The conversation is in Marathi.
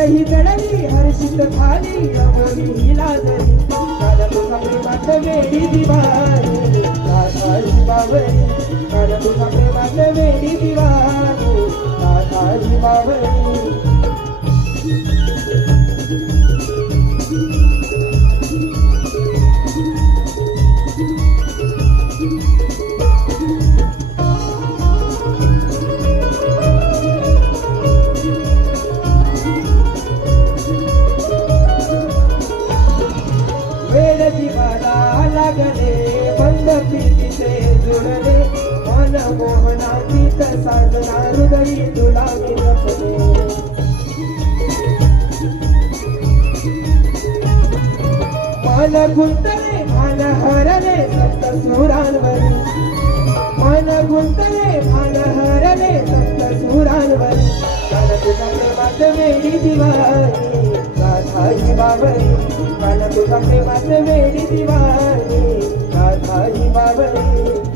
ही जडली हर्षित झाली अमोली ही लाजली काल तुझा प्रेमात वेडी दिवाळी राधाई बावरी काल तुझा प्रेमात वेडी दिवाळी राधाई बावरी लागले बंद प्रीतीचे जुळले मन मोहनातीत साजना हृदयी तुला मी जपले मन गुंतले मन हरले सप्त सुरांवरी मन गुंतले मन हरले सप्त सुरांवरी काल तुझ्या प्रेमात वेडी दिवाळी राधाई बावरी काल तुझ्या प्रेमात वेडी दिवाळी राधाई बावरी